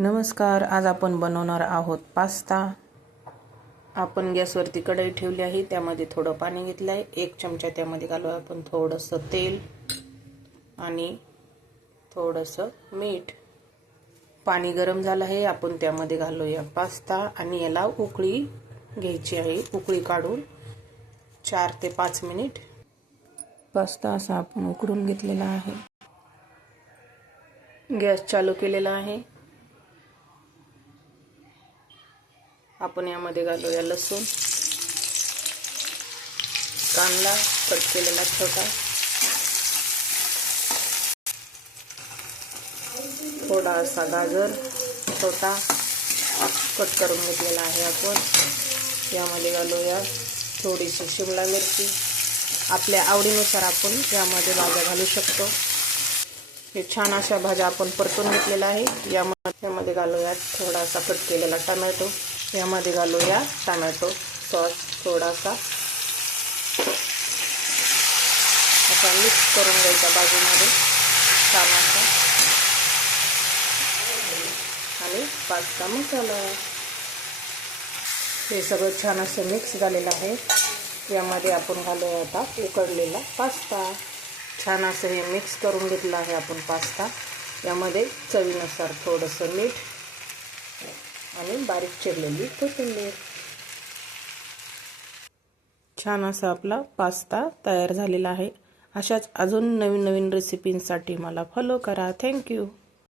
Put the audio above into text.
नमस्कार, आज आपण बनवणार आहोत पास्ता। आपण गॅसवरती कढई ठेवली आहे, त्यामध्ये थोडं पाणी घेतलं आहे। 1 चमचा त्यामध्ये घालूया आपण थोडंसं तेल आणि थोडंसं मीठ। पाणी गरम झालं आहे, आपण त्यामध्ये घालूया पास्ता आणि याला उकळी घ्यायची आहे। उकळी काढून 4 ते 5 मिनिट पास्ता असा आपण उकडून घेतलेला आहे। गॅस चालू केलेला आहे। आपण यामध्ये घालूया लसूण, कांदा कट केलेला छोटा, थोडासा गाजर छोटा कट करून घेतलेला आहे। आपण यामध्ये घालूया थोडीशी शिमला मिरची, आपल्या आवडीनुसार आपण यामध्ये भाज्या घालू शकतो। हे छान अशा भाज्या आपण परतून घेतलेला आहे। यामध्ये घालूया थोडासा कट केलेला टोमॅटो, यामध्ये घालूया टोमॅटो सॉस थोडासा, असा मिक्स करून घ्यायचा बाजूमध्ये छान असा, आणि पास्ता मसाला। हे सगळं छान असं मिक्स झालेलं आहे। यामध्ये आपण घालूया आता उकडलेला पास्ता। छान असं हे मिक्स करून घेतलं आहे आपण पास्ता। यामध्ये चवीनुसार थोडंसं मीठ आणि बारीक चिरलेली कोथिंबीर। छान असा आपला पास्ता तयार झालेला आहे। अशाच अजून नवीन रेसिपींसाठी मला फॉलो करा। थँक्यू।